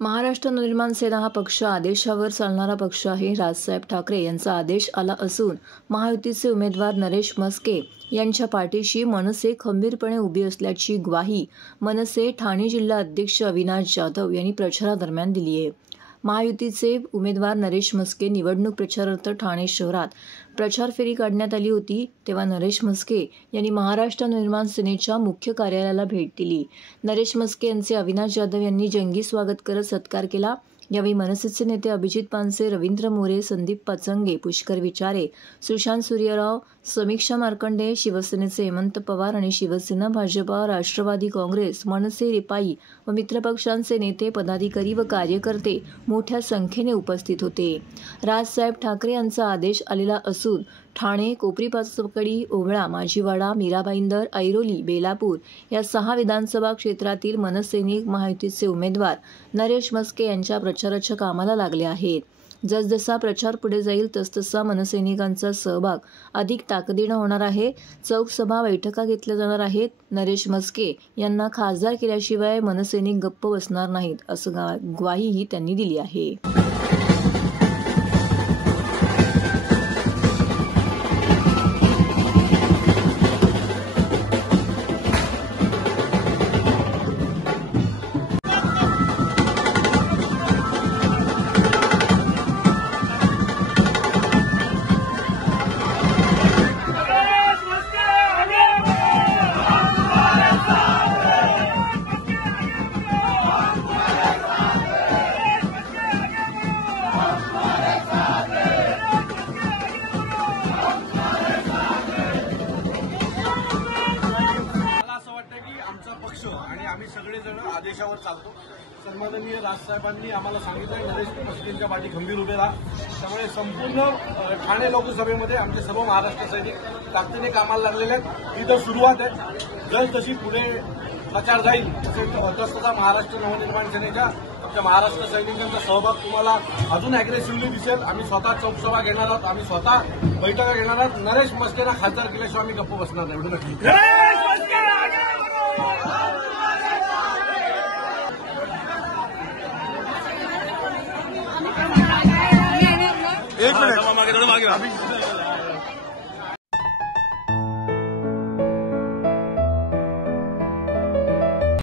महाराष्ट्र नवनिर्माण सेना हा पक्ष आदेशावर चालणारा पक्ष आहे। राजसाहेब ठाकरे यांचा आदेश आला असून महायुतीचे उमेदवार नरेश म्हस्के यांच्या पाठीशी मनसे खंबीरपणे उभी असल्याची ग्वाही मनसे ठाणे जिल्हा अध्यक्ष अविनाश जाधव यांनी प्रचारादरम्यान दिली आहे। महायुतीचे उमेदवार नरेश म्हस्के निवडणूक प्रचारार्थ ठाणे शहरात प्रचार फेरी काढण्यात आली होती, तेव्हा नरेश म्हस्के यांनी महाराष्ट्र नवनिर्माण सेनेच्या मुख्य कार्यालयाला भेट दिली। नरेश म्हस्के यांचे अविनाश जाधव यांनी जंगी स्वागत करत सत्कार केला। यावेळी मनसेचे नेते अभिजित पानसे, रवींद्र मोरे, संदीप पाचंगे, पुष्कर विचारे, सुशांत सूर्यराव, समीक्षा मार्कंडे, शिवसेनेचे हेमंत पवार आणि शिवसेना, भाजपा, राष्ट्रवादी काँग्रेस, मनसे, रिपाई व मित्रपक्षांचे नेते, पदाधिकारी व कार्यकर्ते मोठ्या संख्येने उपस्थित होते। राजसाहेब ठाकरे यांचा आदेश आलेला असून ठाणे, कोपरी-पाचपडी, ओहळा, माजीवाडा, मीराभाईंदर, ऐरोली, बेलापूर या 6 विधानसभा क्षेत्रातील मनसैनिक महायुतीचे उमेदवार नरेश म्हस्के यांच्या प्रचाराच्या कामाला लागले आहेत। जसजसा प्रचार पुढे जाईल तसतसा मनसैनिकांचा सहभाग अधिक ताकदीने होणार आहे। चौक सभा, बैठका घेतल्या जाणार आहेत। नरेश म्हस्के यांना खासदार केल्याशिवाय मनसैनिक गप्प बसणार नाहीत, असं ग्वाहीही त्यांनी दिली आहे। आणि आम्ही सगळेजण आदेशावर चालतो। सन्माननीय राजसाहेबांनी आम्हाला सांगितलं नरेश म्हस्केंच्या पाठी खंबीर उभे राहा। त्यामुळे संपूर्ण ठाणे लोकसभेमध्ये आमचे सर्व महाराष्ट्र सैनिक ताकदीने कामाला लागलेले आहेत। ही तर सुरुवात आहे। जसजशी पुढे प्रचार जाईल तसतसा महाराष्ट्र नवनिर्माण सेनेच्या आमच्या महाराष्ट्र सैनिकांचा सहभाग तुम्हाला अजून अग्रेसिव्हली दिसेल। आम्ही स्वतः चौकसभा घेणार आहोत, आम्ही स्वतः बैठका घेणार आहोत। नरेश म्हस्केंना खासदार केल्याशिवाय आम्ही गप्प बसणार नाही, एवढं नक्की। एक मिनट मागे